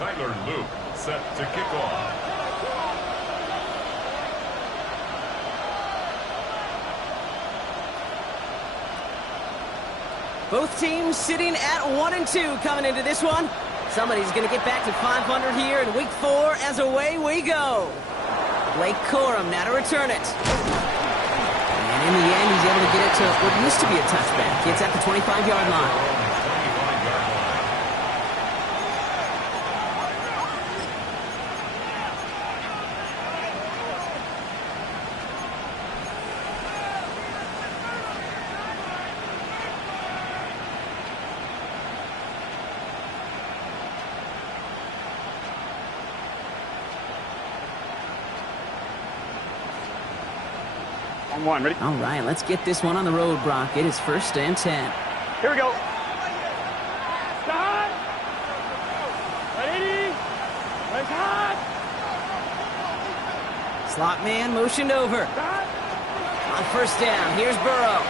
Set to kick off. Both teams sitting at 1-2 coming into this one. Somebody's going to get back to 500 here in week 4 as away we go. Blake Corum now to return it. And in the end, he's able to get it to what used to be a touchback. It's at the 25-yard line. One, ready? All right, let's get this one on the road, Brock. It is 1st and 10. Here we go. Start. Ready? Let's hot. Slot man motioned over. Start. On 1st down, here's Burrow.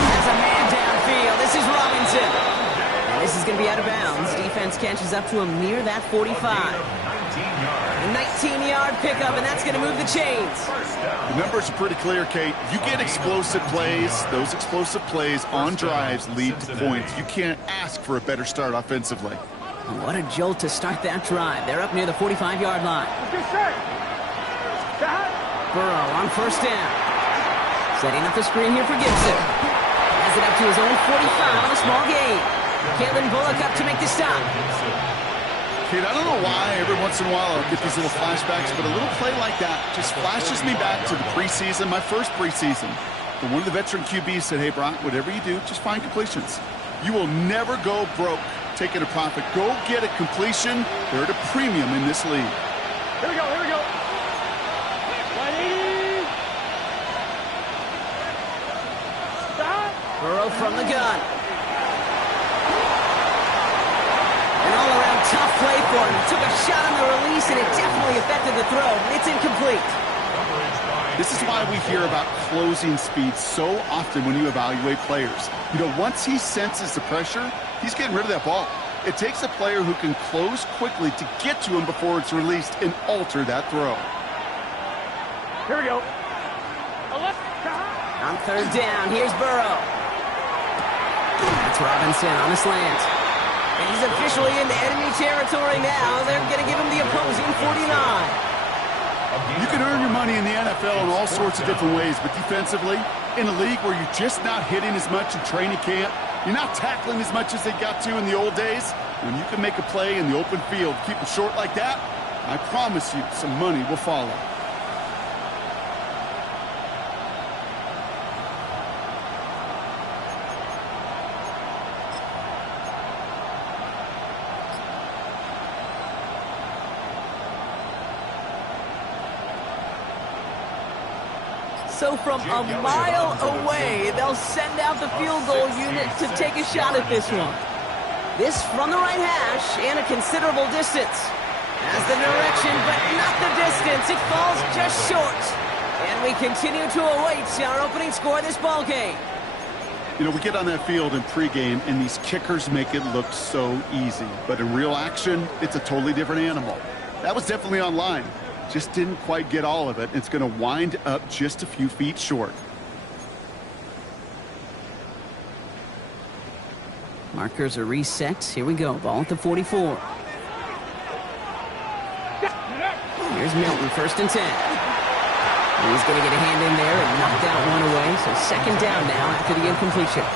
Has a man downfield. This is Robinson. And this is going to be out of bounds. Defense catches up to him near that 45. A 19-yard pickup, and that's going to move the chains. The numbers are pretty clear, Kate. You get explosive plays. Those explosive plays on drives lead to points. You can't ask for a better start offensively. What a jolt to start that drive. They're up near the 45-yard line. Burrow on 1st down. Setting up the screen here for Gibson. Has it up to his own 45 on a small gain. Kalen Bullock up to make the stop. Kate, I don't know why every once in a while I'll get these little flashbacks, but a little play like that just flashes me back to the preseason, my first preseason. But one of the veteran QBs said, hey, Brock, whatever you do, just find completions. You will never go broke taking a profit. Go get a completion. They're at a premium in this league. Here we go, here we go. 180. Stop. Burrow from the gun. An all-around tough play for him. He took a shot on the release, and it definitely affected the throw. It's incomplete. This is why we hear about closing speed so often when you evaluate players. You know, once he senses the pressure, he's getting rid of that ball. It takes a player who can close quickly to get to him before it's released and alter that throw. Here we go. On 3rd down, here's Burrow. That's Robinson on a slant. And he's officially into enemy territory now. They're going to give him the opposing 49. You can earn your money in the NFL in all sorts of different ways, but defensively, in a league where you're just not hitting as much in training camp, you're not tackling as much as they got to in the old days, when you can make a play in the open field, keep it short like that, I promise you some money will follow. So from a mile away, they'll send out the field goal unit to take a shot at this one. This from the right hash and a considerable distance. Has the direction, but not the distance. It falls just short. And we continue to await our opening score of this ball game. You know, we get on that field in pregame, and these kickers make it look so easy. But in real action, it's a totally different animal. That was definitely online. Just didn't quite get all of it. It's going to wind up just a few feet short. Markers are reset. Here we go. Ball at the 44. Here's Milton, 1st and 10. He's going to get a hand in there and knock that one away. So 2nd down now after the incompletion.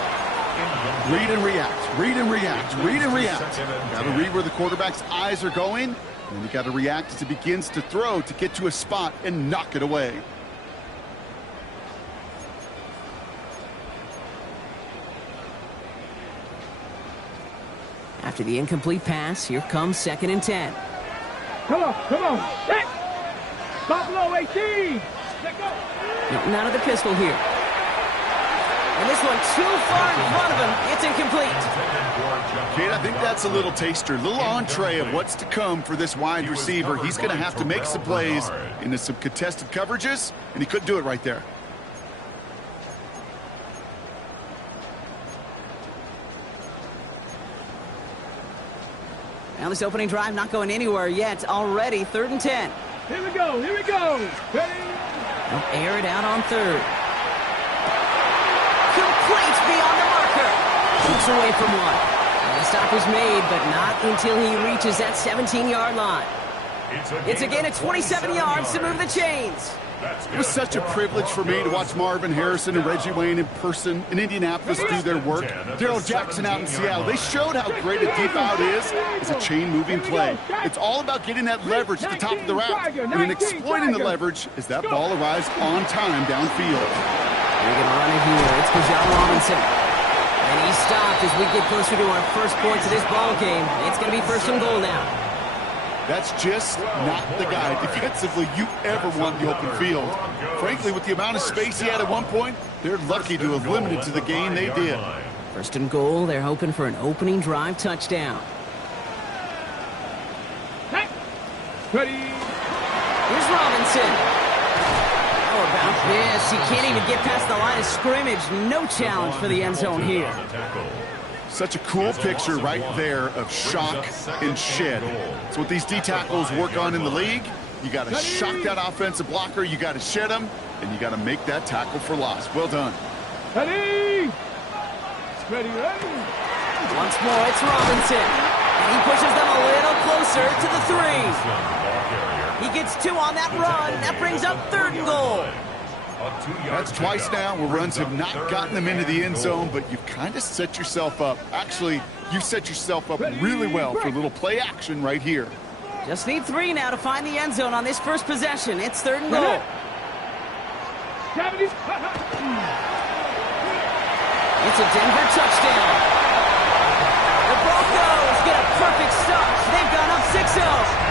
Read and react. Read and react. Read and react. Got to read where the quarterback's eyes are going. And you got to react as it begins to throw to get to a spot and knock it away. After the incomplete pass, here comes 2nd and 10. Come on, come on. Hey. Buffalo 18. Let go. Milton out of the pistol here. And this one too far in front of him. It's incomplete. Kate, I think that's a little taster, a little entree of what's to come for this wide receiver. He's going to have to make some plays into some contested coverages, and he couldn't do it right there. Now this opening drive not going anywhere yet. Already 3rd and 10. Here we go. Here we go. Ready? They'll air it out on 3rd. Complete beyond the marker. Keeps away from one. And the stop was made, but not until he reaches that 17-yard line. It's a gain of 27 yards to move the chains. It was such a privilege for me to watch Marvin Harrison and Reggie Wayne in person in Indianapolis do their work. Darrell Jackson out in Seattle. They showed how great a deep out is as a chain-moving play. It's all about getting that leverage at the top of the route and then exploiting the leverage as that ball arrives on time downfield. They're going to run it here. It's Bijan Robinson. And he's stopped as we get closer to our first points of this ball game. It's going to be 1st and goal now. That's just not the guy defensively you ever want in the open field. Frankly, with the amount of space he had at one point, they're lucky to have limited to the gain they did. 1st and goal, they're hoping for an opening drive touchdown. Ready? Here's Robinson. How about this? He can't even get past the line of scrimmage. No challenge for the end zone here. Such a cool picture right there of shock and shed. It's what these D-tackles work on in the league. You got to shock that offensive blocker, you got to shed him, and you got to make that tackle for loss. Well done. Ready? Ready, ready. Once more, it's Robinson. And he pushes them a little closer to the 3. He gets 2 on that run. That brings up 3rd and goal. That's twice now where runs have not gotten them into the end zone, but you've kind of set yourself up. Actually, you've set yourself up really well for a little play action right here. Just need 3 now to find the end zone on this first possession. It's 3rd and goal. It's a Denver touchdown. The Broncos get a perfect start. They've gone up 6-0.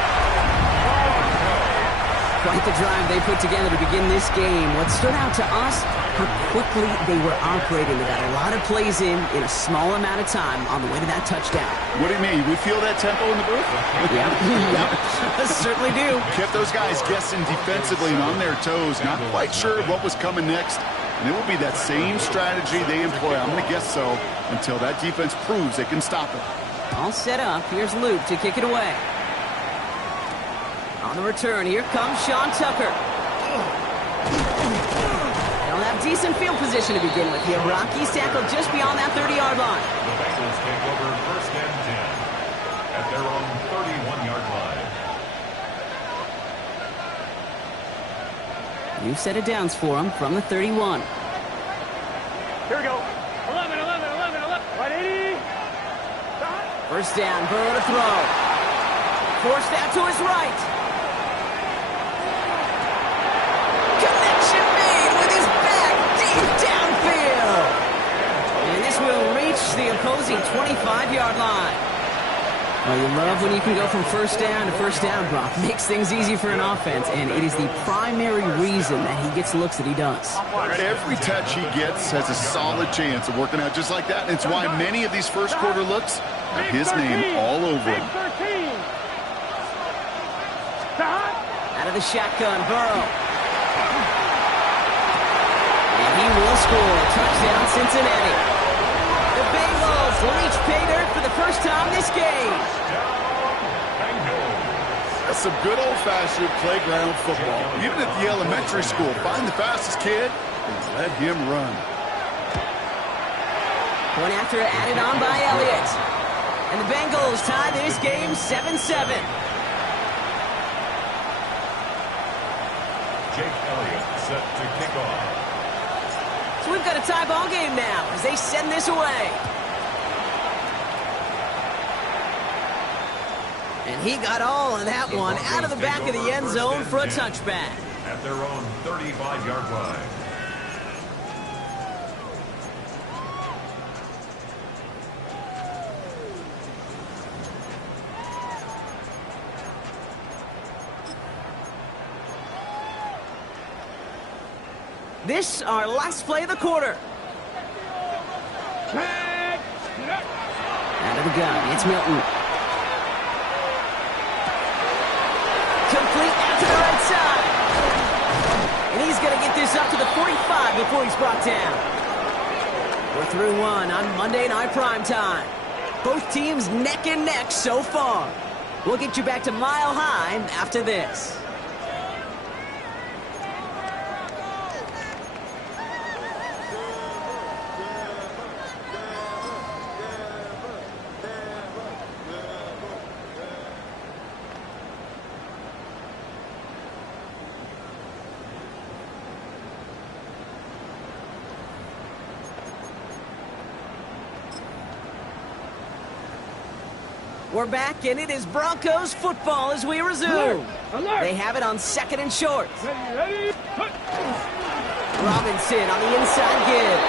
Quite the drive they put together to begin this game. What stood out to us, how quickly they were operating. They got a lot of plays in a small amount of time on the way to that touchdown. What do you mean? We feel that tempo in the booth? Yeah, certainly do. Kept those guys guessing defensively and on their toes, not quite sure what was coming next. And it will be that same strategy they employ, I'm going to guess so, until that defense proves they can stop it. All set up. Here's Luke to kick it away. On the return, here comes Sean Tucker. They'll have decent field position to begin with here. Rocky's tackled just beyond that 30-yard line. The Bengals take over 1st and 10 at their own 31-yard line. New set of downs for them from the 31. Here we go. 11, 180. 1st down, Burrow to throw. Forced out to his right. Connection made with his back deep downfield. And this will reach the opposing 25-yard line. Well, you love when you can go from 1st down to 1st down, Brock. Makes things easy for an offense, and it is the primary reason that he gets looks that he does. Every touch he gets has a solid chance of working out just like that, and it's why many of these first quarter looks have his name all over them. Out of the shotgun, Burrow. And he will score. Touchdown, Cincinnati. The Bengals reach pay dirt for the first time this game. That's some good old-fashioned playground football. Even at the elementary school, find the fastest kid and let him run. Point after added on by Elliott. And the Bengals tie this game 7-7. Jake Elliott set to kick off. So we've got a tie ball game now as they send this away. And he got all of that one out of the back of the end zone for a touchback. At their own 35-yard line. This, our last play of the quarter. Out of the gun, it's Milton. Complete out to the right side. And he's going to get this up to the 45 before he's brought down. We're through one on Monday Night Primetime. Both teams neck and neck so far. We'll get you back to Mile High after this. We're back, and it is Broncos football as we resume. Alert. They have it on 2nd and short. Ready, put. Robinson on the inside give.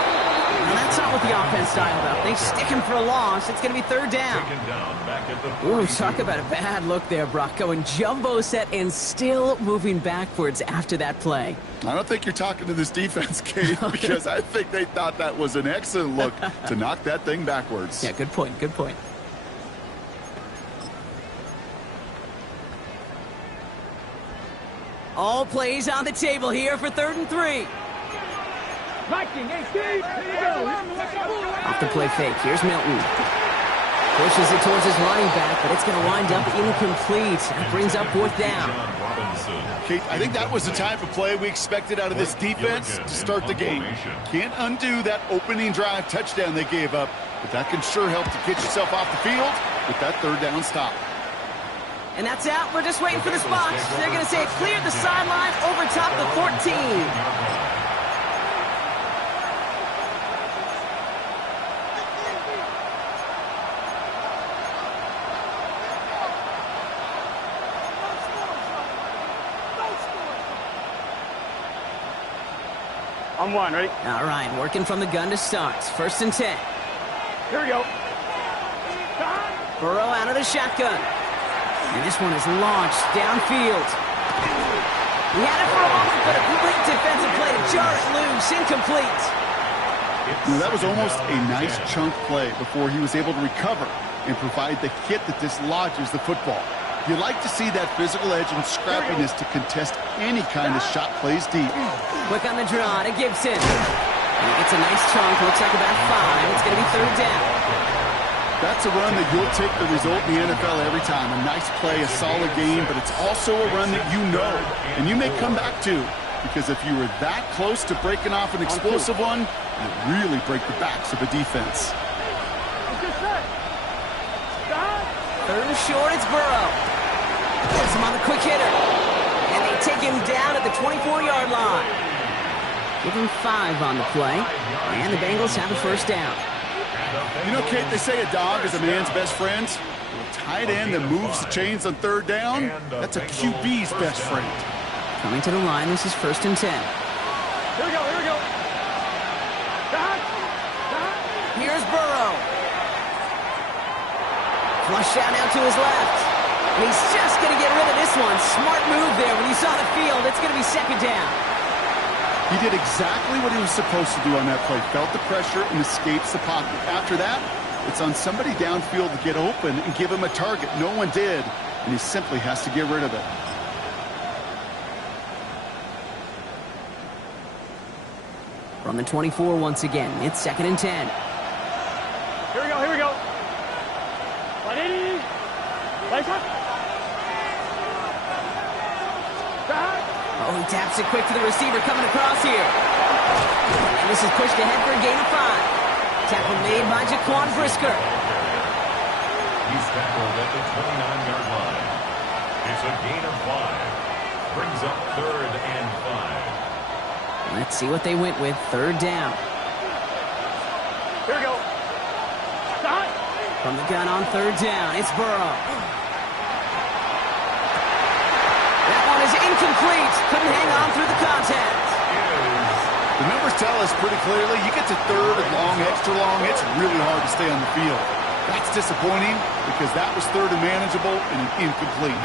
Now that's not what the offense dialed up. They stick him for a loss. It's going to be 3rd down. Taken down back at the Ooh, 42. talk about a bad look there, Brock. Going jumbo set and still moving backwards after that play. I don't think you're talking to this defense, Kate, because I think they thought that was an excellent look to knock that thing backwards. Yeah, good point, good point. All plays on the table here for 3rd and 3. Viking, 18. Here you go. Off the play fake. Here's Milton. Pushes it towards his running back, but it's going to wind up incomplete. That brings up 4th down. Kate, I think that was the type of play we expected out of this defense to start the game. Can't undo that opening drive touchdown they gave up, but that can sure help to get yourself off the field with that 3rd down stop. And that's out. We're just waiting for this box. They're going to say it cleared the sideline over top the 14. On 1, ready? All right, working from the gun to start. 1st and 10. Here we go. Burrow out of the shotgun. And this one is launched downfield. He had it for a moment, but a great defensive play to jar it loose. Incomplete. That was almost a nice chunk play before he was able to recover and provide the hit that dislodges the football. You like to see that physical edge and scrappiness to contest any kind of shot plays deep. Quick on the draw to Gibson. And he gets a nice chunk. Looks like about 5. It's going to be 3rd down. That's a run that you'll take the result in the NFL every time. A nice play, a solid game, but it's also a run that you know and you may come back to, because if you were that close to breaking off an explosive one, it really break the backs of a defense. 3rd and short, it's Burrow. Puts him on the quick hitter. And they take him down at the 24-yard line. Give him 5 on the play. And the Bengals have a 1st down. You know, Kate, they say a dog is a man's best friend. A tight end that moves the chains on 3rd down, that's a QB's best friend. Coming to the line, this is 1st and 10. Here we go, here we go. Here's Burrow. Flush out now to his left. And he's just going to get rid of this one. Smart move there when he saw the field. It's going to be 2nd down. He did exactly what he was supposed to do on that play. Felt the pressure and escapes the pocket. After that, it's on somebody downfield to get open and give him a target. No one did, and he simply has to get rid of it. From the 24 once again, it's 2nd and 10. Here we go, here we go. Ready? Place up. Oh, he taps it quick to the receiver coming across here. And this is pushed ahead for a gain of 5. Tackle made by Jaquan Brisker. He's tackled at the 29-yard line. It's a gain of 5. Brings up 3rd and 5. Let's see what they went with. 3rd down. Here we go. Stop. From the gun on 3rd down, it's Burrow. That one is incomplete. Couldn't hang on through the contact. The numbers tell us pretty clearly, you get to 3rd and long, extra long, it's really hard to stay on the field. That's disappointing because that was 3rd and manageable and an incomplete.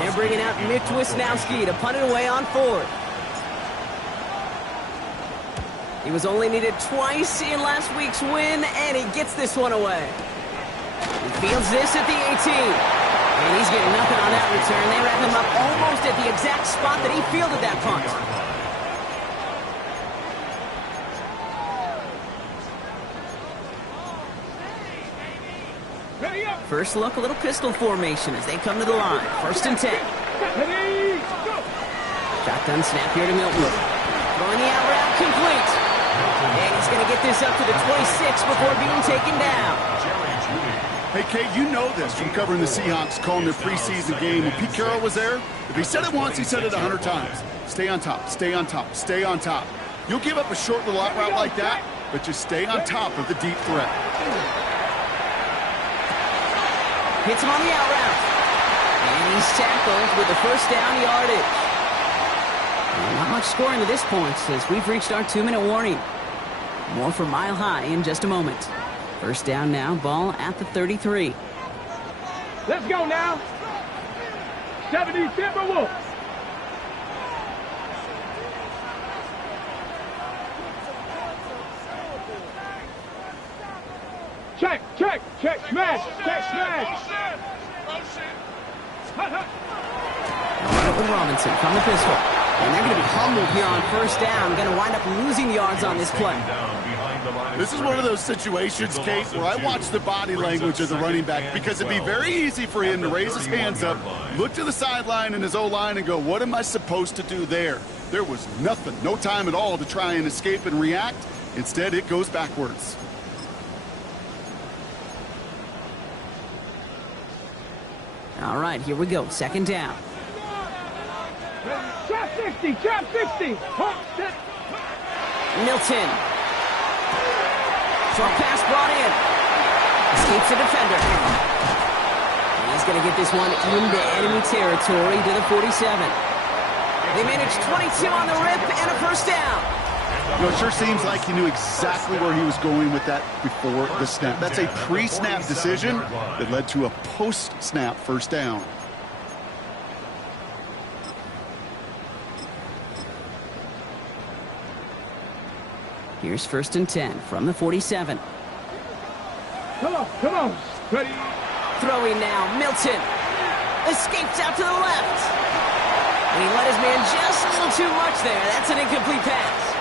They're bringing out Mitch Wisnowski to punt it away on 4th. He was only needed twice in last week's win, and he gets this one away. He fields this at the 18. And he's getting nothing on that return. They wrap him up almost at the exact spot that he fielded that punt. Ready up. First look, a little pistol formation as they come to the line. 1st and 10. Ready, go. Shotgun snap here to Milton. Throwing the out route complete. And he's going to get this up to the 26 before being taken down. Hey, Kate, you know this from covering the Seahawks, calling their preseason game. When Pete Carroll was there, if he said it once, he said it 100 times. Stay on top, stay on top, stay on top. You'll give up a short little out route like that, but just stay on top of the deep threat. Hits him on the out route. And he's tackled with the 1st down yardage. And not much scoring to this point as we've reached our 2-minute warning. More for Mile High in just a moment. 1st down now, ball at the 33. Let's go now. 70 Timberwolves. Check, check, check, smash, check, smash. With Robinson from the pistol. And they're going to be humbled here on 1st down. Going to wind up losing yards on this play. This is one of those situations, Kate, where I watch the body language of the running back because it'd be very easy for him to raise his hands up, look to the sideline and his O-line and go, what am I supposed to do there? There was nothing, no time at all to try and escape and react. Instead, it goes backwards. All right, here we go. 2nd down. Trap 60, trap 60. Milton. Short pass brought in. Escapes the defender. And he's going to get this one into enemy territory to the 47. They managed 22 on the rip and a 1st down. You know, it sure seems like he knew exactly where he was going with that before the snap. That's a pre-snap decision that led to a post-snap 1st down. Here's 1st and 10 from the 47. Come on. Ready. Throwing now, Milton. Escapes out to the left. And he let his man just a little too much there. That's an incomplete pass.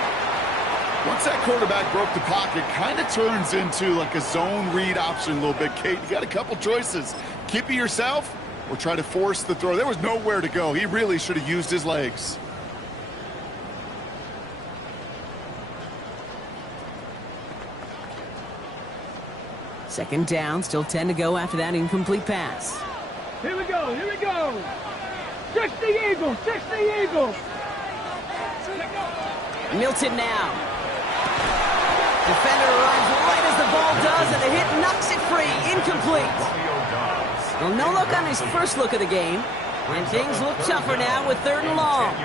Once that quarterback broke the pocket, kind of turns into like a zone read option a little bit, Kate. You got a couple choices. Keep it yourself or try to force the throw. There was nowhere to go. He really should have used his legs. Second down, still 10 to go after that incomplete pass. Here we go. 60 Eagles, 60 Eagles. Milton now. Defender arrives right as the ball does, and the hit knocks it free. Incomplete. Well, no look on his first look of the game. And things look tougher now with 3rd and long.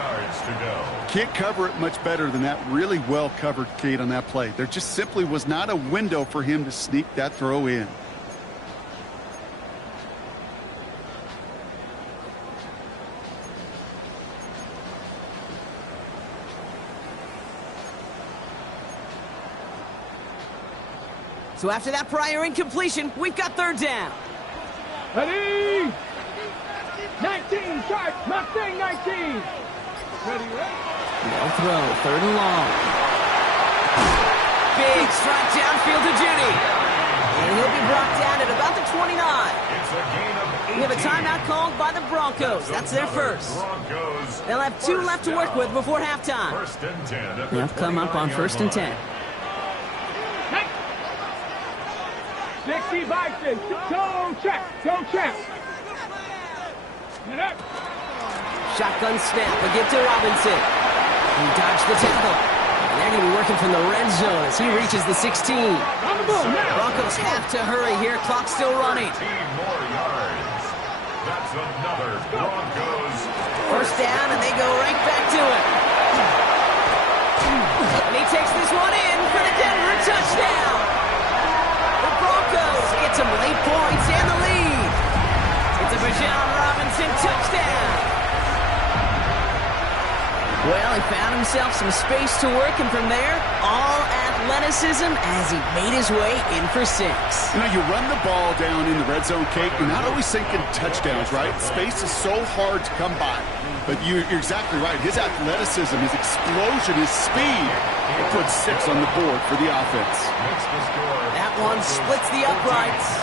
Can't cover it much better than that. Really well covered, Kate, on that play. There just simply was not a window for him to sneak that throw in. So after that prior incompletion, we've got 3rd down. Ready. 19, charge, Mustang 19. Ready. No throw, 3rd and long. Big strike downfield to Judy. And he'll be brought down at about the 29. It's a gain of 18. We have a timeout called by the Broncos. That's their first. They'll have 2 left to work with before halftime. 1st and 10. They'll come up on 1st and 10. 60 Bison, toe check. Shotgun snap, again to Robinson. He dodged the tackle. And they're going to be working from the red zone as he reaches the 16. Broncos have to hurry here. Clock's still running. 15 more yards. That's another Broncos. 1st down, and they go right back to it. And he takes this one in for the Denver touchdown. The Broncos get some late points and the lead. It's a Bijan Robinson touchdown. Well, he found himself some space to work, and from there, all athleticism as he made his way in for 6. You know, you run the ball down in the red zone, Kate, you're not always thinking touchdowns, right? Space is so hard to come by. But you're exactly right. His athleticism, his explosion, his speed will put 6 on the board for the offense. That one splits the uprights.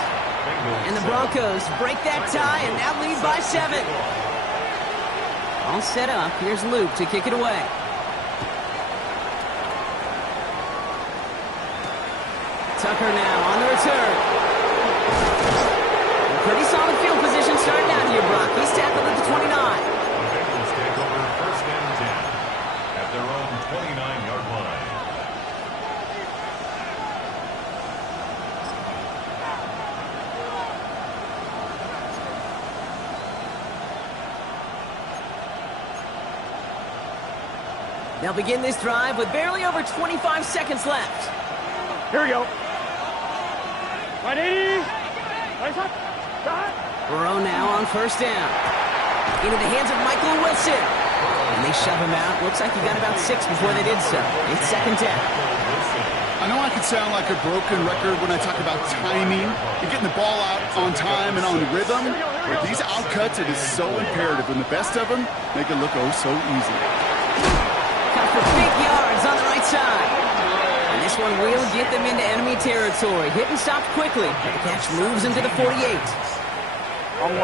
And the Broncos break that tie and now lead by 7. All set up. Here's Luke to kick it away. Tucker now on the return. Pretty solid field position starting out here, Brock. He's tackled at the 29. The Bengals take over 1st and 10 at their own 29-yard line. They'll begin this drive with barely over 25 seconds left. Here we go. 180. Nice up. Burrow now on 1st down. Into the hands of Michael Wilson. And they shove him out. Looks like he got about 6 before they did so. It's 2nd down. I know I can sound like a broken record when I talk about timing and getting the ball out on time and on rhythm, but these outcuts, it is so imperative, and the best of them make it look oh so easy. Cut for big yards on the right side. And this one will get them into enemy territory. Hit and stop quickly. But the catch moves into the 48.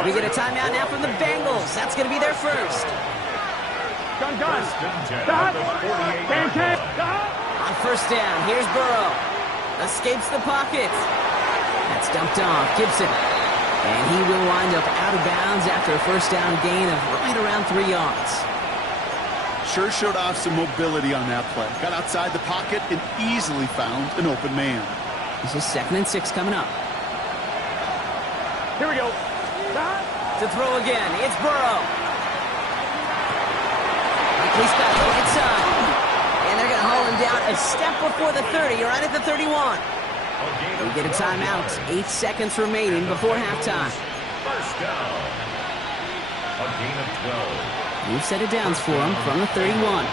We get a timeout now from the Bengals. That's going to be their first. Gun. Stop. On 1st down, here's Burrow. Escapes the pocket. That's dumped off. Gibson. And he will wind up out of bounds after a 1st down gain of right around 3 yards. Sure showed off some mobility on that play. Got outside the pocket and easily found an open man. This is 2nd and 6 coming up. Here we go. To throw again, it's Burrow. He's got the right side. And they're going to haul him down a step before the 30, right at the 31. We get a timeout. 8 seconds remaining before halftime. 1st down. A gain of 12. New set of downs for him from the 31.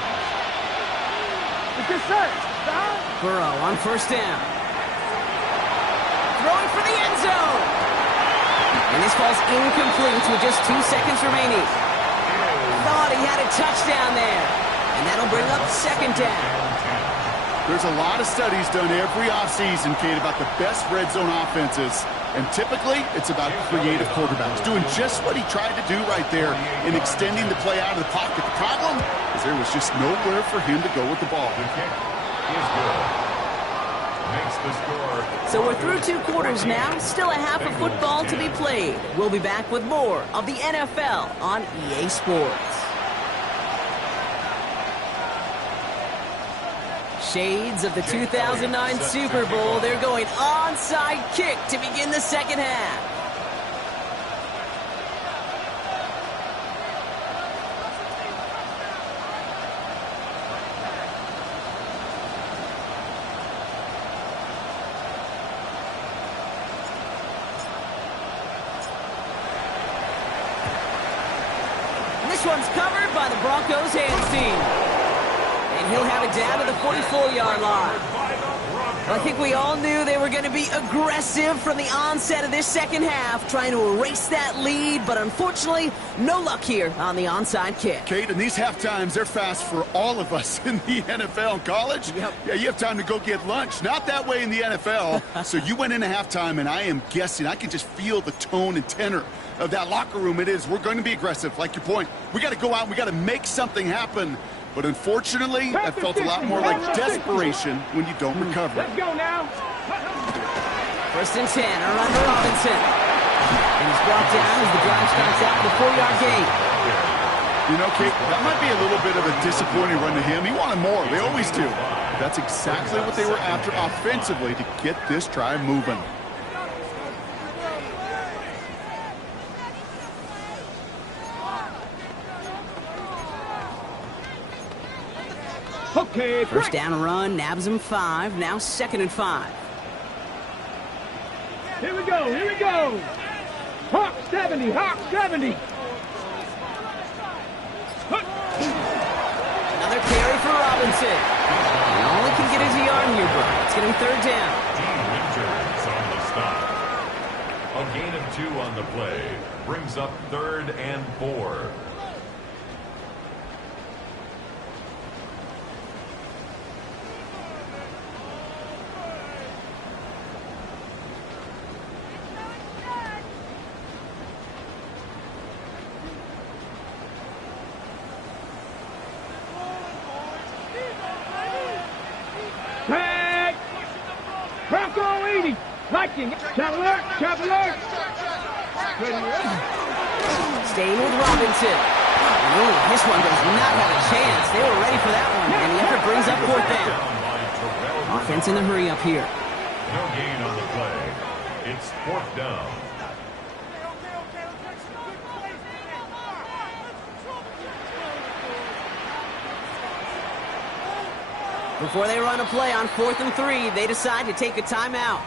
Burrow on 1st down. Throwing for the end zone. And this falls incomplete with just 2 seconds remaining. Thought he had a touchdown there. And that'll bring up 2nd down. There's a lot of studies done every offseason, Kate, about the best red zone offenses. And typically, it's about creative quarterbacks doing just what he tried to do right there in extending the play out of the pocket. The problem is there was just nowhere for him to go with the ball. The kick is good. Makes the score. So we're through 2 quarters now. Still a half of football to be played. We'll be back with more of the NFL on EA Sports. Shades of the 2009 Super Bowl. They're going onside kick to begin the 2nd half. This one's covered by the Broncos hands team. And he'll have it down to the 44-yard line. I think we all knew they were going to be aggressive from the onset of this 2nd half, trying to erase that lead, but unfortunately, no luck here on the onside kick. Kate, and these half times, they're fast for all of us in the NFL and college. Yep. Yeah, you have time to go get lunch. Not that way in the NFL. So you went into halftime, and I am guessing, I can just feel the tone and tenor of that locker room. It is, we're going to be aggressive, like your point. We got to go out, and we got to make something happen. But unfortunately, that felt a lot more like desperation when you don't recover. Let's go now. 1st and 10, around Robinson. And he's brought down as the drive starts out with a 4-yard gain. You know, Kate, that might be a little bit of a disappointing run to him. He wanted more. They always do. That's exactly what they were after offensively to get this drive moving. Okay, 1st down and run, nabs him 5, now 2nd and 5. Here we go. Hawk 70. Another carry for Robinson. He only can get his yard here, bro. It's going to be 3rd down. Winters on the stop. A gain of 2 on the play. Brings up 3rd and 4. Blocking. Trap alert. Trap alert. Staying with Robinson. Ooh, this one does not have a chance. They were ready for that one, and the effort brings up 4th down. Offense in the hurry up here. No gain on the play. It's 4th down. Before they run a play on 4th and 3, they decide to take a timeout,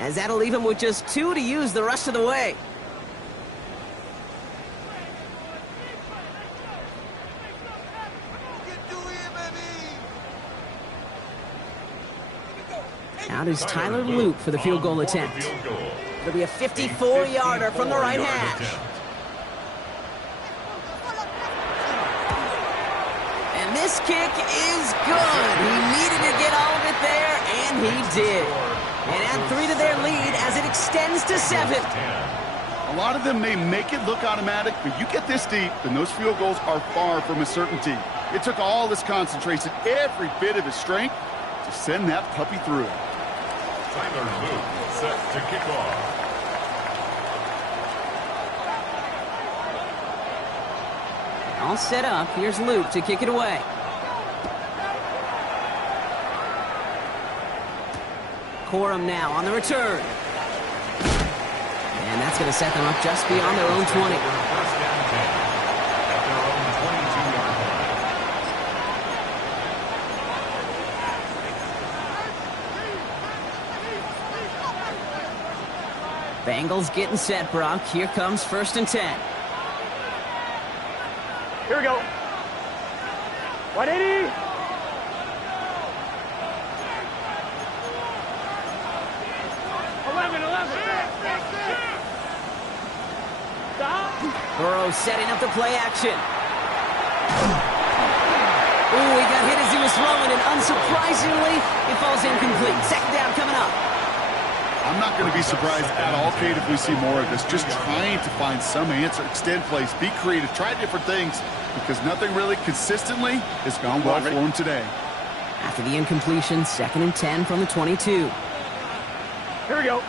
as that'll leave them with just 2 to use the rest of the way. Out is Tyler Luke for the field goal attempt. It'll be a 54-yarder from the right hash. And this kick is good. He needed to get all of it there, and he did. And add 3 to their lead as it extends to 7. A lot of them may make it look automatic, but you get this deep, and those field goals are far from a certainty. It took all his concentration, every bit of his strength, to send that puppy through. Tyler Luke set to kick off. All set up. Here's Luke to kick it away. Corum now on the return. And that's going to set them up just beyond their own 20. First down 10 at their own 22-yard line. Bengals getting set, Brock. Here comes 1st and 10. Here we go. 180. Burrow setting up the play action. Ooh, he got hit as he was throwing, and unsurprisingly, it falls incomplete. 2nd down coming up. I'm not going to be surprised at all, Kate, if we see more of this. Just trying to find some answer, extend plays, be creative, try different things, because nothing really consistently has gone well for him today. After the incompletion, 2nd and 10 from the 22. Here we go.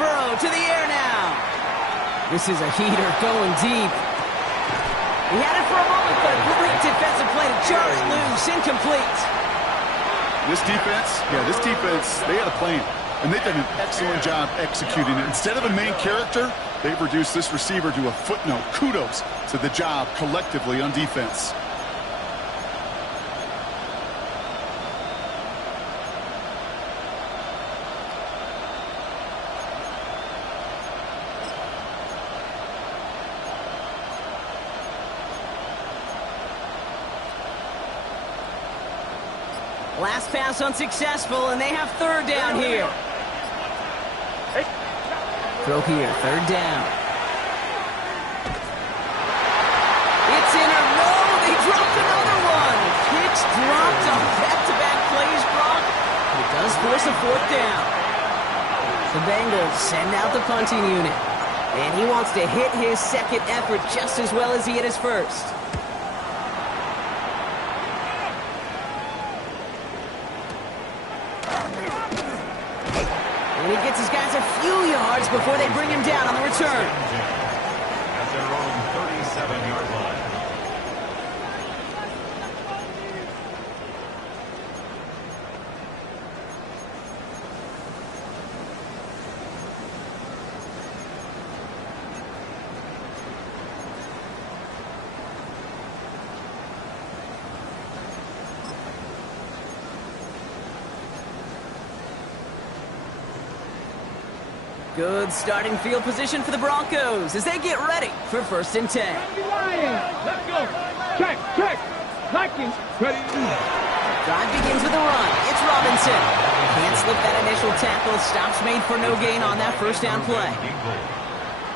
Burrow to the air now. This is a heater going deep. He had it for a moment, but a great defensive play to jar it loose. Incomplete. This defense, they had a plan, and they've done an excellent job executing it. Instead of a main character, they've reduced this receiver to a footnote. Kudos to the job collectively on defense. Last pass unsuccessful, and they have 3rd down here. Throw here, 3rd down. It's in or no, they dropped another one. Kicks dropped on back-to-back plays, Brock. It does force a 4th down. The Bengals send out the punting unit, and he wants to hit his 2nd effort just as well as he hit his 1st. And he gets his guys a few yards before they bring him down on the return. At their own 37-yard line. Good starting field position for the Broncos as they get ready for 1st and 10. Let's go. Check. Liking. Ready. Drive begins with a run. It's Robinson. Can't slip that initial tackle. Stops made for no gain on that 1st down play.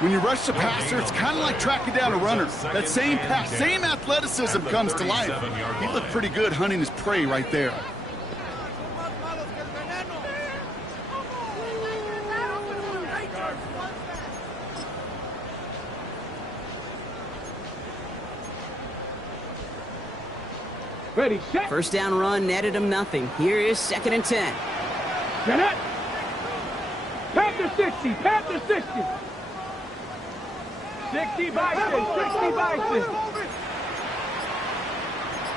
When you rush the passer, it's kind of like tracking down a runner. That same pass, same athleticism comes to life. He looked pretty good hunting his prey right there. Ready, set. 1st down run netted him nothing. Here is 2nd and 10. Get it. 60. Panther 60. 60 Bison. 60 Bison.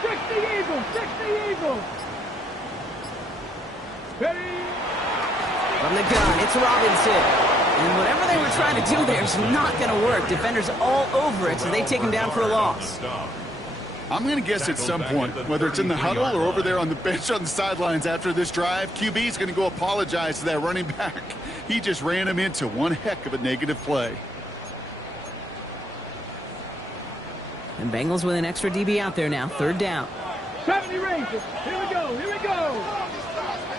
60 Eagles. 60 Eagles. Ready? From the gun, it's Robinson. And whatever they were trying to do there is not going to work. Defenders all over it, so they take him down for a loss. I'm going to guess at some point, whether it's in the huddle or over there on the bench on the sidelines after this drive, QB is going to go apologize to that running back. He just ran him into one heck of a negative play. And Bengals with an extra DB out there now. Third down. 70 Rangers. Here we go. Here we go.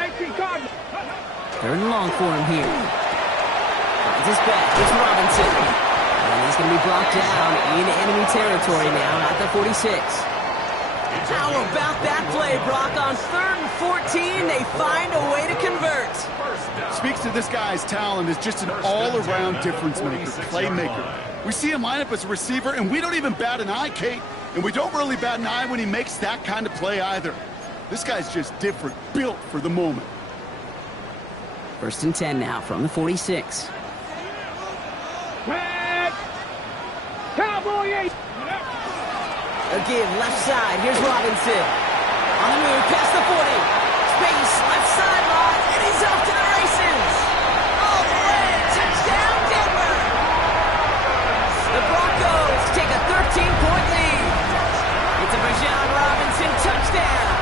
18 Cardinals. Third and long for him here. Finds his back. It's Robinson. And he's going to be brought down in enemy territory now at the 46. How about that play, Brock? On 3rd and 14, they find a way to convert. Speaks to this guy's talent as just an all-around difference maker, playmaker. We see him line up as a receiver, and we don't even bat an eye, Kate. And we don't really bat an eye when he makes that kind of play either. This guy's just different, built for the moment. 1st and 10 now from the 46. Red. Cowboy 8. Again, left side. Here's Robinson. On the move, past the 40. Space, left sideline, and he's off to the races. All the way, touchdown, Denver. The Broncos take a 13-point lead. It's a Bijan Robinson touchdown.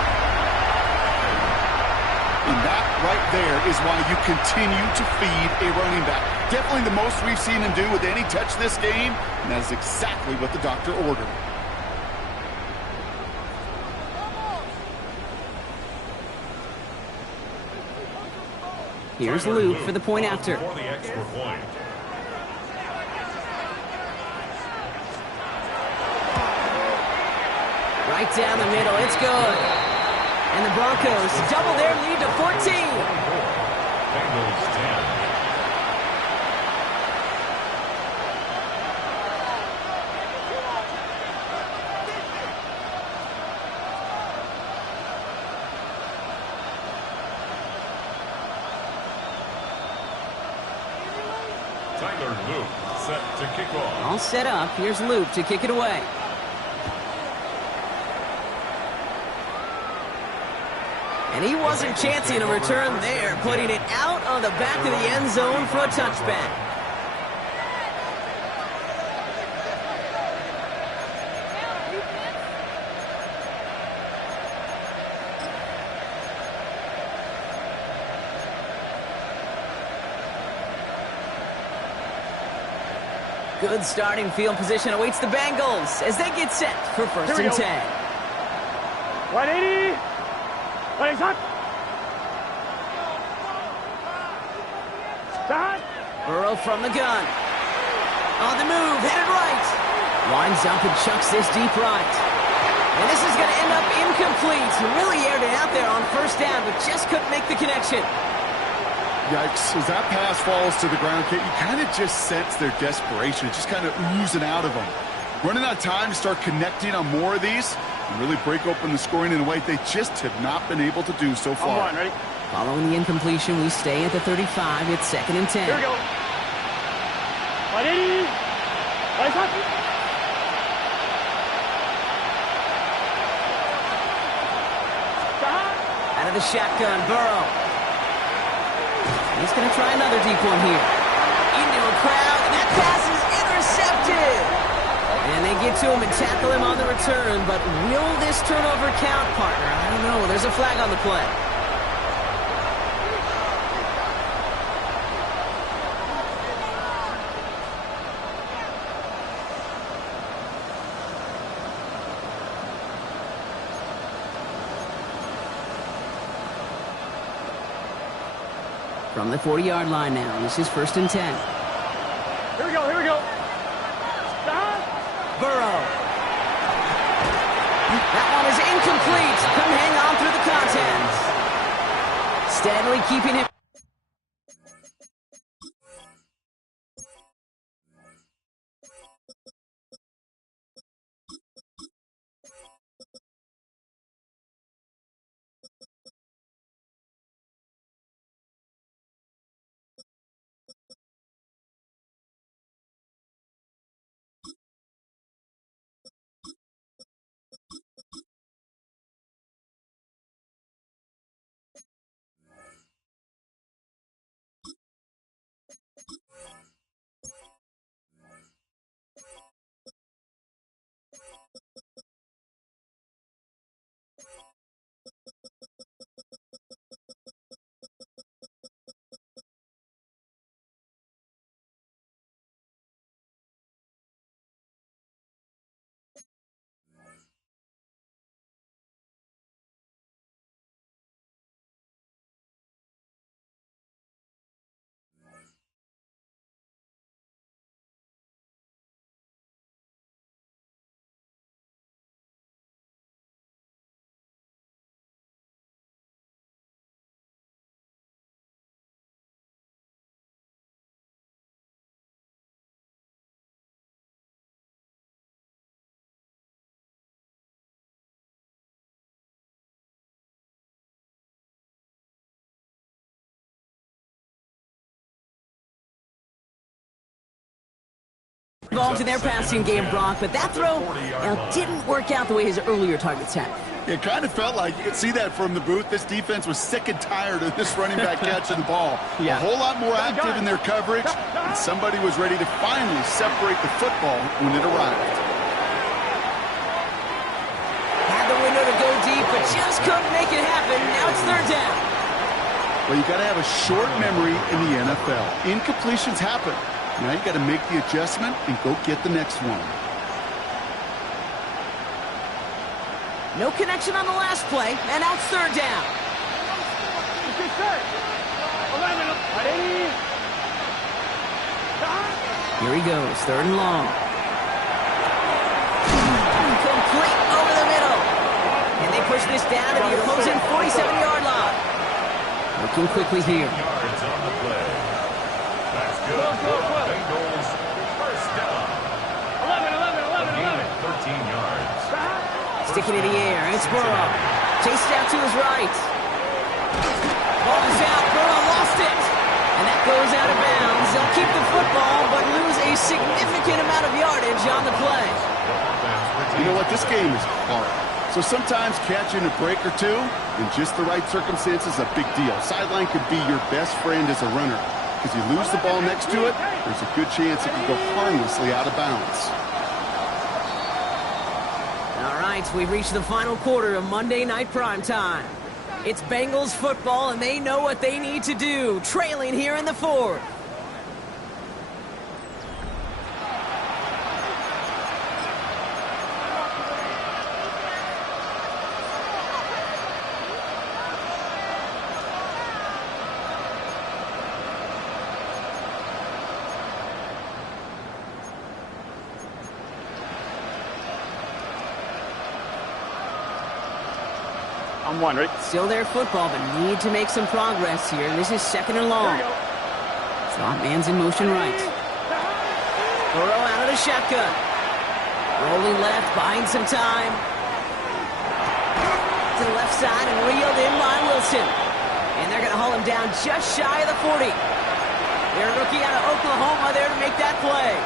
And that right there is why you continue to feed a running back. Definitely the most we've seen him do with any touch this game, and that is exactly what the doctor ordered. Here's Luke for the point after. For the extra point. Right down the middle, it's good. And the Broncos double their lead to 14. Bengals 10. Tyler Luke set to kick off. All set up. Here's Luke to kick it away. And he wasn't chancing a return there, putting it out on the back of the end zone for a touchback. Good starting field position awaits the Bengals as they get set for 1st and 10. 180. What is hot? Start. Burrow from the gun. On the move, headed right. Winds up and chucks this deep right. And this is going to end up incomplete. Really aired it out there on 1st down, but just couldn't make the connection. Yikes, as that pass falls to the ground, Kate, you kind of just sense their desperation. It's just kind of oozing out of them. Running out of time to start connecting on more of these and really break open the scoring in a way they just have not been able to do so far. On, ready? Following the incompletion, we stay at the 35. It's 2nd and 10. Here we go. 180. What is hot? Start. Out of the shotgun, Burrow. He's going to try another deep one here. Into a crowd, and that pass is intercepted. And they get to him and tackle him on the return, but will this turnover count, partner? I don't know. There's a flag on the play. From the 40-yard line now, this is 1st and 10. Here we go. Here we go. Start. Burrow. That one is incomplete. Couldn't hang on through the contest. Steadily keeping him. Involved in their passing game, Brock, but that throw didn't work out the way his earlier targets had. It kind of felt like, you could see that from the booth, this defense was sick and tired of this running back catching the ball. A whole lot more active in their coverage, and somebody was ready to finally separate the football when it arrived. Had the window to go deep, but just couldn't make it happen. Now it's third down. Well, you got to have a short memory in the NFL. Incompletions happen. Now you got to make the adjustment and go get the next one. No connection on the last play, and now it's third down. Here he goes, third and long. Complete over the middle. And they push this down to the opposing 47-yard line. Looking quickly here. Yards on the play. That's good. Bengals first down. 13 yards. Sticking in the air, and it's Burrow. Chased out to his right. Ball is out, Burrow lost it. And that goes out of bounds. They'll keep the football, but lose a significant amount of yardage on the play. You know what? This game is hard. So sometimes catching a break or two in just the right circumstances is a big deal. Sideline could be your best friend as a runner. Because you lose the ball next to it, there's a good chance it can go harmlessly out of bounds. All right, we've reached the final quarter of Monday Night Primetime. It's Bengals football, and they know what they need to do, trailing here in the fourth. I'm one, right? Still their football, but need to make some progress here. This is second and long. Slot man's in motion right. Burrow out of the shotgun. Rolling left, buying some time. To the left side and reeled in by Wilson. And they're going to haul him down just shy of the 40. Their rookie out of Oklahoma there to make that play.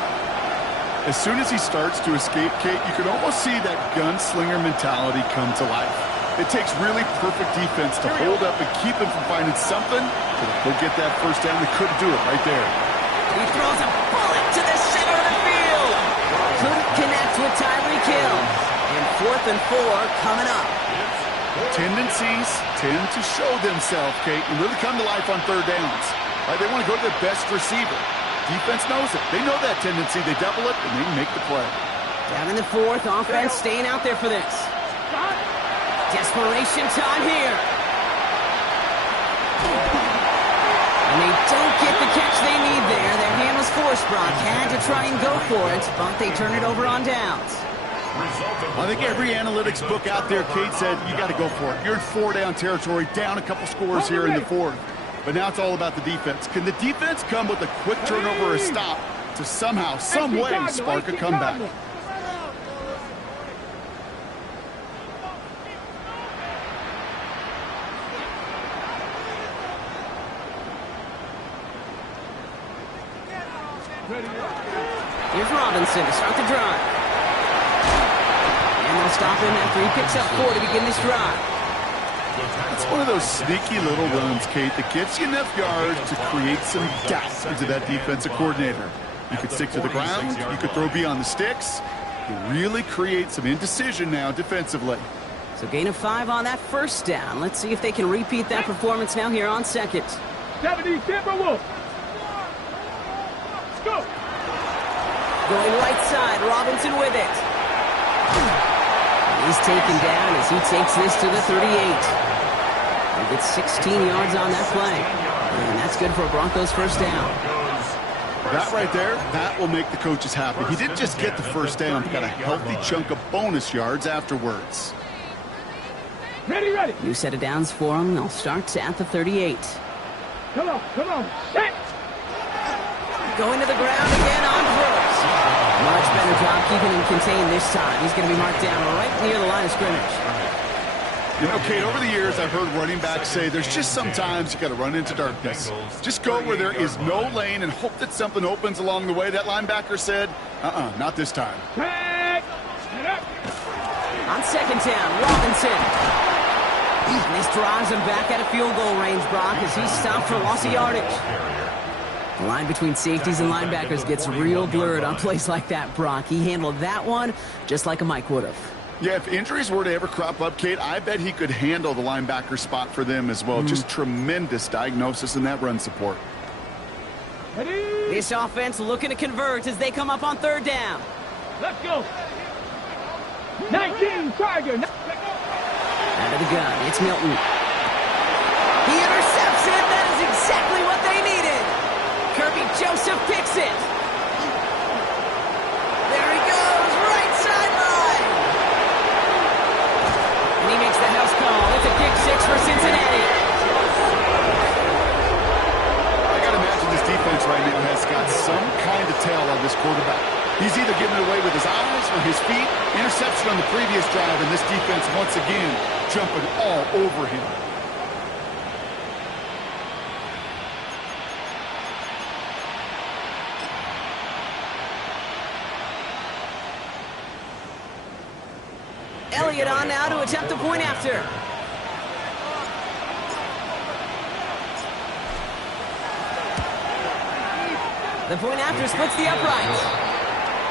As soon as he starts to escape, Kate, you can almost see that gunslinger mentality come to life. It takes really perfect defense to hold up and keep him from finding something so that he'll get that first down. They couldn't do it right there. He throws a bullet to the center of the field. Couldn't connect with Tyreek Hill. And 4th and 4 coming up. Tendencies tend to show themselves, Kate, and really come to life on third downs. Right? They want to go to their best receiver. Defense knows it. They know that tendency. They double it, and they make the play. Down in the fourth, offense staying out there for this. Desperation time here. And they don't get the catch they need there. Their hand was forced, Brock. Had to try and go for it, but they turn it over on downs. I think every analytics book out there, Kate, said you got to go for it. You're in 4-down territory, down a couple scores here in the fourth. But now it's all about the defense. Can the defense come with a quick turnover or a stop to somehow, some way, spark a comeback? Here's Robinson to start the drive. And they'll stop him after he picks up 4 to begin this drive. It's one of those sneaky little runs, Kate, that gets you enough yards to create some doubt into that defensive coordinator. You could stick to the ground, you could throw beyond the sticks. You really create some indecision now defensively. So gain of 5 on that first down. Let's see if they can repeat that performance now here on second. 70 Timberwolves. Let's go. Going right side, Robinson with it. He's taken down as he takes this to the 38. He gets 16 yards on that play. And that's good for a Broncos first down. That right there, that will make the coaches happy. He didn't just get the first down, he got a healthy chunk of bonus yards afterwards. Ready, ready. New set of downs for them. They'll start at the 38. Come on, come on. Set. Going to the ground again on throws. Much better job keeping him contained this time. He's going to be marked down right near the line of scrimmage. You know, Kate, over the years, I've heard running backs say there's just sometimes you got to run into darkness. Just go where there is no lane and hope that something opens along the way. That linebacker said, not this time. On second down, Robinson. This drives him back at a field goal range, Brock, as he's stopped for loss of yardage. The line between safeties and linebackers gets real blurred on plays like that, Brock. He handled that one just like a Mike would have. Yeah, if injuries were to ever crop up, Kate, I bet he could handle the linebacker spot for them as well. Just tremendous diagnosis in that run support. This offense looking to convert as they come up on third down. Let's go. 19, Tiger. Out of the gun, it's Milton. He intercepts it. That is exactly what they needed. Kirby Joseph picks it. There he goes, right sideline. And he makes the house call. It's a kick six for Cincinnati. I got to imagine this defense right now has got some kind of tail on this quarterback. He's either giving it away with his eyes or his feet. Interception on the previous drive, and this defense once again jumping all over him. Elliott on now to attempt the point after. The point after splits the uprights.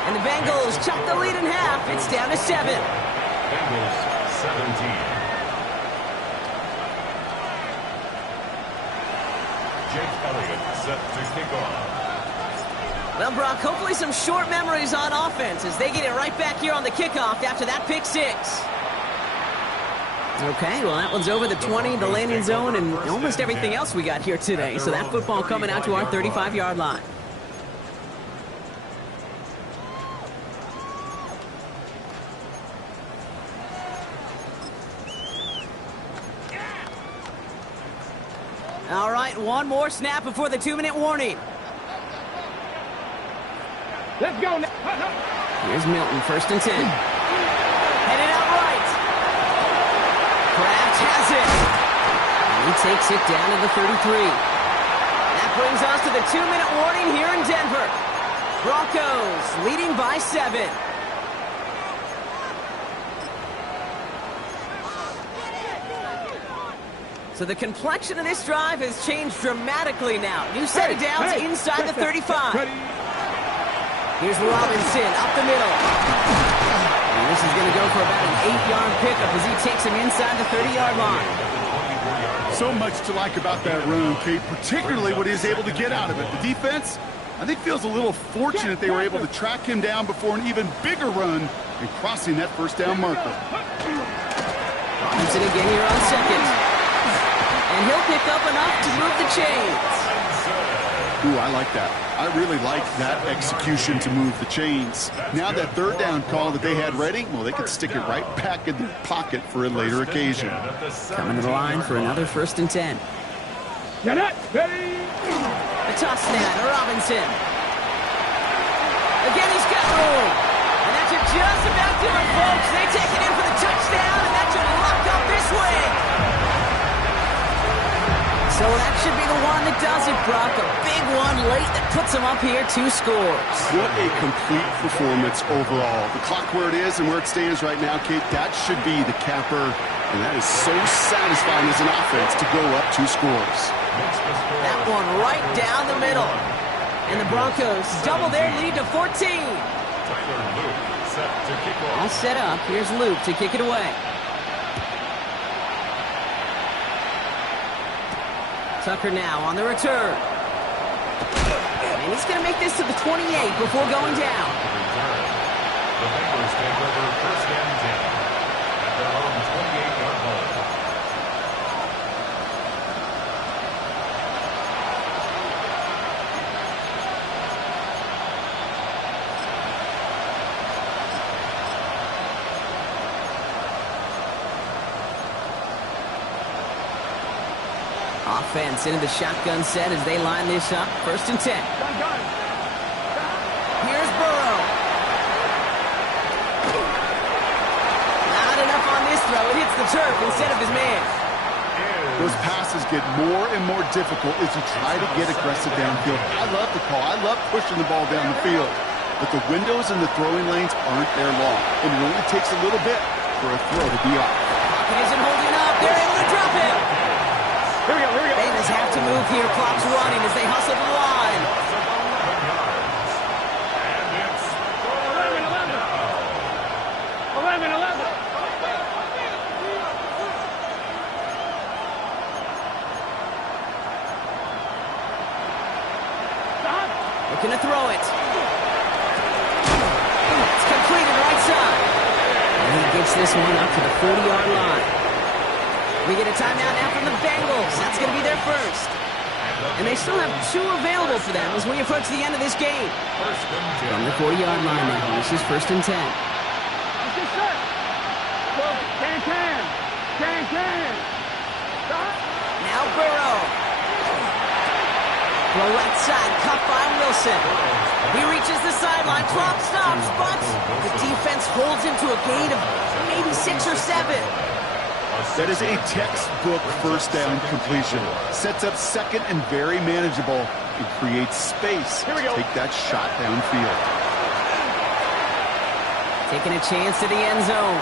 And the Bengals chop the lead in half. It's down to 7. Bengals 17. Jake Elliott set to kick off. Well, Brock, hopefully some short memories on offense as they get it right back here on the kickoff after that pick six. Okay, well, that one's over the 20, the landing zone, and almost everything else we got here today. So that football coming out to our 35-yard line. All right, one more snap before the 2-minute warning. Let's go. Here's Milton, 1st and 10. Headed out right. Kraft has it. And he takes it down to the 33. That brings us to the 2-minute warning here in Denver. Broncos leading by 7. So the complexion of this drive has changed dramatically now. New set of downs inside the 35. Here's Robinson up the middle. And this is going to go for about an 8-yard pickup as he takes him inside the 30-yard line. So much to like about that run, Kate, particularly what he's able to get out of it. The defense, I think, feels a little fortunate they were able to track him down before an even bigger run and crossing that first down marker. Robinson again here on second. And he'll pick up enough to move the chains. Ooh, I like that. I really like that execution to move the chains. Now that third down call that they had ready, well, they could stick it right back in their pocket for a later occasion. Coming to the line for another 1st and 10. Get it. Ready. A toss snap to Robinson. Again, he's got room. And that should just about do it, folks. They take it in for the touchdown, and that should lock up this win. So that should be the one that does it, Brock. A big one late that puts them up here 2 scores. What a complete performance overall. The clock where it is and where it stands right now, Kate, that should be the capper. And that is so satisfying as an offense to go up 2 scores. That one right down the middle. And the Broncos double their lead to 14. All set up. Here's Luke to kick it away. Tucker now on the return. And he's going to make this to the 28 before going down. The Bengals take over 1st and 10 at their own 28-yard line. Offense into the shotgun set as they line this up. 1st and 10. Here's Burrow. Not enough on this throw, it hits the turf instead of his man. Those passes get more and more difficult as you try to get aggressive downfield. I love the call. I love pushing the ball down the field. But the windows in the throwing lanes aren't there long. And it only takes a little bit for a throw to be off. Pocket isn't holding up. They're able to drop him. Here we go. Bengals have to move here. Clock's running as they hustle to the line. 11. Looking to throw it. It's completed right side. And he gets this one up to the 40-yard line. We get a timeout now from the Bengals. That's going to be their first. And they still have 2 available for them as we approach the end of this game. From the 40-yard line now, this is 1st and 10. Now Burrow. The right side, cut by Wilson. He reaches the sideline, clock stops, but the defense holds him to a gain of maybe 6 or 7. That is a textbook first down completion. Sets up second and very manageable and creates space to take that shot downfield. Taking a chance to the end zone.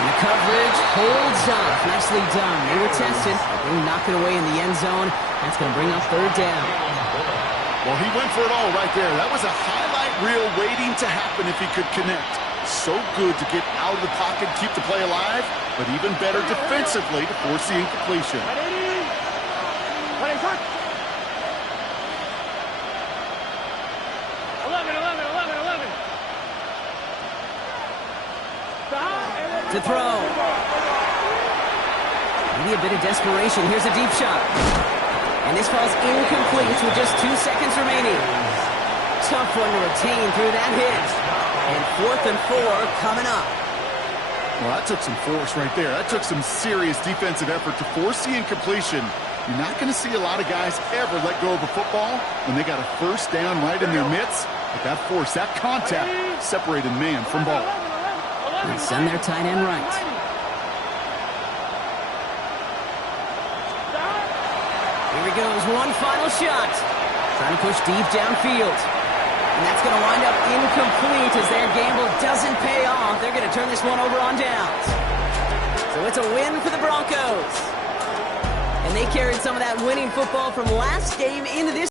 And the coverage holds up. Nicely done. They were tested. They knock it away in the end zone. That's going to bring up 3rd down. Well, he went for it all right there. That was a highlight reel waiting to happen if he could connect. So good to get out of the pocket, keep the play alive, but even better defensively to force the incompletion. 11. To throw. Maybe a bit of desperation. Here's a deep shot. And this falls incomplete with just 2 seconds remaining. Tough one to retain through that hit. And 4th and 4 coming up. Well, that took some force right there. That took some serious defensive effort to force the incompletion. You're not going to see a lot of guys ever let go of a football when they got a first down right in their midst. But that force, that contact, separated man from ball. And send their tight end right. Here he goes, one final shot. Trying to push deep downfield. And that's going to wind up incomplete as their gamble doesn't pay off. They're going to turn this one over on downs. So it's a win for the Broncos. And they carried some of that winning football from last game into this